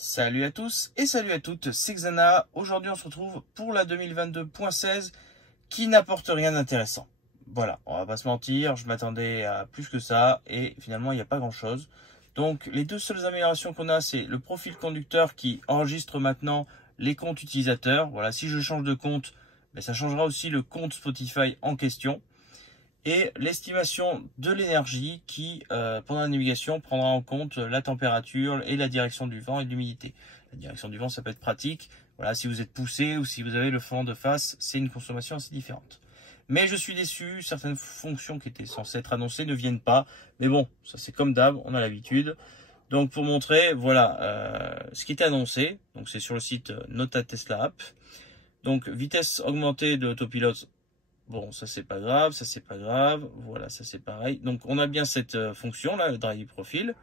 Salut à tous et salut à toutes, c'est Xana. Aujourd'hui on se retrouve pour la 2022.16 qui n'apporte rien d'intéressant. Voilà, on va pas se mentir, je m'attendais à plus que ça et finalement il n'y a pas grand chose. Donc les deux seules améliorations qu'on a, c'est le profil conducteur qui enregistre maintenant les comptes utilisateurs. Voilà, si je change de compte, ça changera aussi le compte Spotify en question. Et l'estimation de l'énergie qui, pendant la navigation, prendra en compte la température et la direction du vent et de l'humidité. La direction du vent, ça peut être pratique. Voilà, si vous êtes poussé ou si vous avez le vent de face, c'est une consommation assez différente. Mais je suis déçu, certaines fonctions qui étaient censées être annoncées ne viennent pas. Mais bon, ça c'est comme d'hab, on a l'habitude. Donc pour montrer, voilà, ce qui était annoncé. Donc c'est sur le site Nota Tesla App. Donc vitesse augmentée de l'autopilote. Bon, ça c'est pas grave, ça c'est pas grave, voilà, ça c'est pareil. Donc on a bien cette fonction là, le drive profile,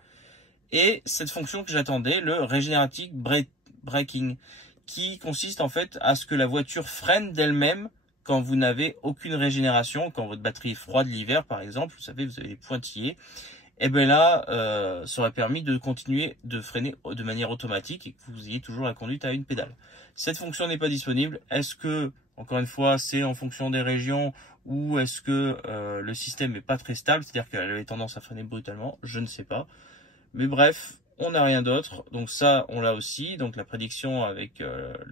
et cette fonction que j'attendais, le regenerative braking, qui consiste en fait à ce que la voiture freine d'elle-même quand vous n'avez aucune régénération, quand votre batterie est froide l'hiver par exemple, vous savez, vous avez des pointillés. Et bien là, ça aurait permis de continuer de freiner de manière automatique et que vous ayez toujours la conduite à une pédale. Cette fonction n'est pas disponible. Est-ce que, encore une fois, c'est en fonction des régions ou est-ce que le système n'est pas très stable, c'est-à-dire qu'elle avait tendance à freiner brutalement? Je ne sais pas. Mais bref, on n'a rien d'autre. Donc ça, on l'a aussi. Donc la prédiction avec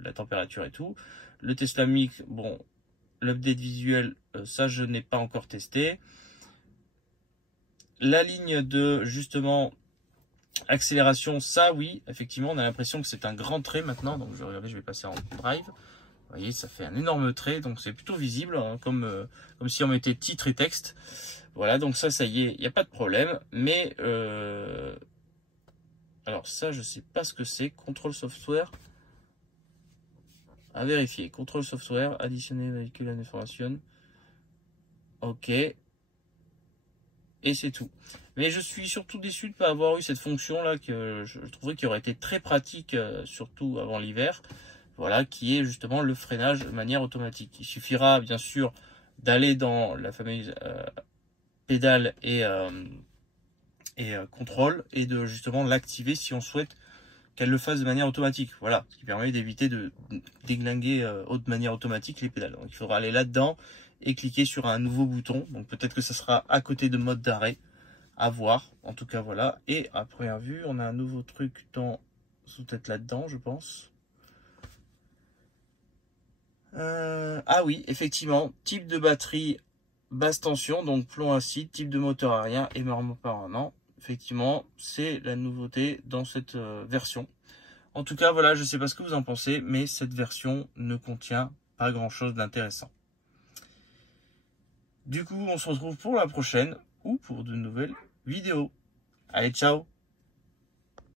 la température et tout. Le Tesla Mix, bon, l'update visuel, ça je n'ai pas encore testé. La ligne de, justement, accélération, ça oui, effectivement, on a l'impression que c'est un grand trait maintenant. Donc, je vais passer en drive. Vous voyez, ça fait un énorme trait, donc c'est plutôt visible, hein, comme si on mettait titre et texte. Voilà, donc ça y est, il n'y a pas de problème. Mais, alors ça, je sais pas ce que c'est. Control software. À vérifier. Control software, additionner véhicule à information. Ok. Et c'est tout. Mais je suis surtout déçu de ne pas avoir eu cette fonction là que je trouvais qui aurait été très pratique, surtout avant l'hiver. Voilà, qui est justement le freinage de manière automatique. Il suffira bien sûr d'aller dans la fameuse pédale et contrôle et de justement l'activer si on souhaite qu'elle le fasse de manière automatique. Voilà, ce qui permet d'éviter de déglinguer de manière automatique les pédales. Donc il faudra aller là-dedans et cliquer sur un nouveau bouton. Donc peut-être que ça sera à côté de mode d'arrêt. À voir. En tout cas, voilà. Et à première vue, on a un nouveau truc dans sous-tête là-dedans, je pense. Ah oui, effectivement. Type de batterie basse tension, donc plomb acide, type de moteur à rien et marbre par un an. Effectivement, c'est la nouveauté dans cette version. En tout cas, voilà, je ne sais pas ce que vous en pensez, mais cette version ne contient pas grand-chose d'intéressant. Du coup, on se retrouve pour la prochaine ou pour de nouvelles vidéos. Allez, ciao!